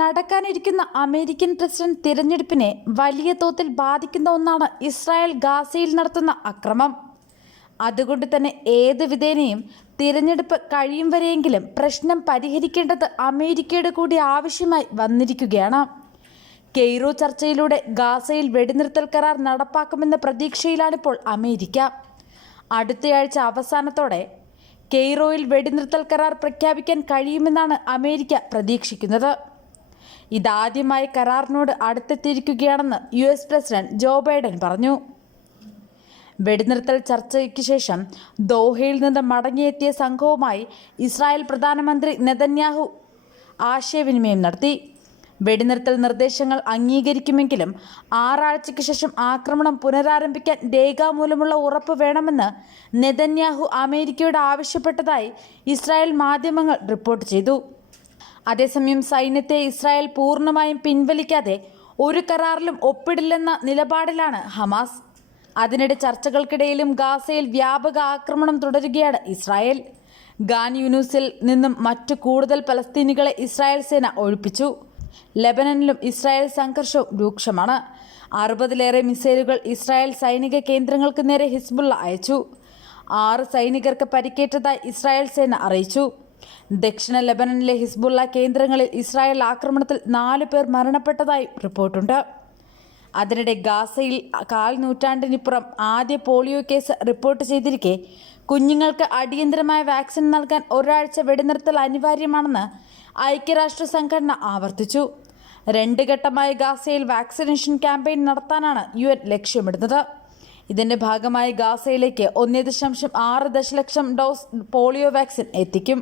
നടക്കാനിരിക്കുന്ന American president തിരഞ്ഞെടുപ്പിനെ വലിയ തോതിൽ ബാധിക്കുന്ന ഒന്നാണ് ഇസ്രായേൽ ഗാസയിൽ നടത്തുന്ന അക്രമം. അതുകൊണ്ട് തന്നെ ഏത് വിധേനയും തിരഞ്ഞെടുപ്പ് കഴിയും വരെയെങ്കിലും പ്രശ്നം പരിഹരിക്കേണ്ടത് അമേരിക്കയുടെ കൂടി ആവശ്യമായി വന്നിരിക്കുകയാണ്. കെയ്റോ ചർച്ചയിലൂടെ ഗാസയിൽ വെടിനിർത്തൽ കരാർ നടപ്പാക്കുമെന്ന പ്രതീക്ഷയിലാണിപ്പോൾ അമേരിക്ക. അടുത്തയാഴ്ച അവസാനത്തോടെ കെയ്റോയിൽ വെടിനിർത്തൽ കരാർ പ്രഖ്യാപിക്കാൻ കഴിയുമെന്നാണ് അമേരിക്ക പ്രതീക്ഷിക്കുന്നത്. ഇതാദ്യമായി കരാറിനോട് അടുത്തെത്തിയിരിക്കുകയാണെന്ന് US പ്രസിഡന്റ് ജോ ബൈഡൻ പറഞ്ഞു. വെടിനിർത്തൽ ചർച്ചയ്ക്ക് ശേഷം ദോഹയിൽ നിന്ന് മടങ്ങിയെത്തിയ സംഘവുമായി ഇസ്രായേൽ പ്രധാനമന്ത്രി നെതന്യാഹു ആശയവിനിമയം നടത്തി. വെടിനിർത്തൽ നിർദ്ദേശങ്ങൾ അംഗീകരിക്കുമെങ്കിലും 6 ആഴ്ചയ്ക്ക് ശേഷം ആക്രമണം പുനരാരംഭിക്കാൻ രേഖാമൂലമുള്ള ഉറപ്പ് വേണമെന്ന് നെതന്യാഹു അമേരിക്കയോട് ആവശ്യപ്പെട്ടതായി ഇസ്രായേൽ മാധ്യമങ്ങൾ റിപ്പോർട്ട് ചെയ്തു. അതേസമയം സൈന്യത്തെ ഇസ്രായേൽ പൂർണ്ണമായും പിൻവലിക്കാതെ ഒരു കരാറിലും ഒപ്പിടില്ലെന്ന നിലപാടിലാണ് ഹമാസ്. അതിനിടെ ചർച്ചകൾക്കിടയിലും ഗാസയിൽ വ്യാപക ആക്രമണം തുടരുകയാണ് ഇസ്രായേൽ. ഖാൻ യൂനിസിൽ നിന്നും മറ്റു കൂടുതൽ പലസ്തീനികളെ ഇസ്രായേൽ സേന ഒഴിപ്പിച്ചു. ലെബനനിലും ഇസ്രായേൽ സംഘർഷവും രൂക്ഷമാണ്. 60-ലേറെ മിസൈലുകൾ ഇസ്രായേൽ സൈനിക കേന്ദ്രങ്ങൾക്ക് നേരെ ഹിസ്ബുള്ള അയച്ചു. 6 സൈനികർക്ക് പരിക്കേറ്റതായി ഇസ്രായേൽ സേന അറിയിച്ചു. ദക്ഷിണ ലെബനനിലെ ഹിസ്ബുള്ള കേന്ദ്രങ്ങളിൽ ഇസ്രായേൽ ആക്രമണത്തിൽ 4 പേർ മരണപ്പെട്ടതായി റിപ്പോർട്ടുണ്ട്. അതിനിടെ ഗാസയിൽ 1/4 നൂറ്റാണ്ടിനിപ്പുറം ആദ്യ പോളിയോ കേസ് റിപ്പോർട്ട് ചെയ്തിരിക്കെ കുഞ്ഞുങ്ങൾക്ക് അടിയന്തരമായ വാക്സിൻ നൽകാൻ ഒരാഴ്ച വെടിനിർത്തൽ അനിവാര്യമാണെന്ന് ഐക്യരാഷ്ട്ര സംഘടന ആവർത്തിച്ചു. 2 ഘട്ടമായി ഗാസയിൽ വാക്സിനേഷൻ ക്യാമ്പയിൻ നടത്താനാണ് UN ലക്ഷ്യമിടുന്നത്. ഇതിന്റെ ഭാഗമായി ഗാസയിലേക്ക് 1.6 ദശലക്ഷം ഡോസ് പോളിയോ വാക്സിൻ എത്തിക്കും.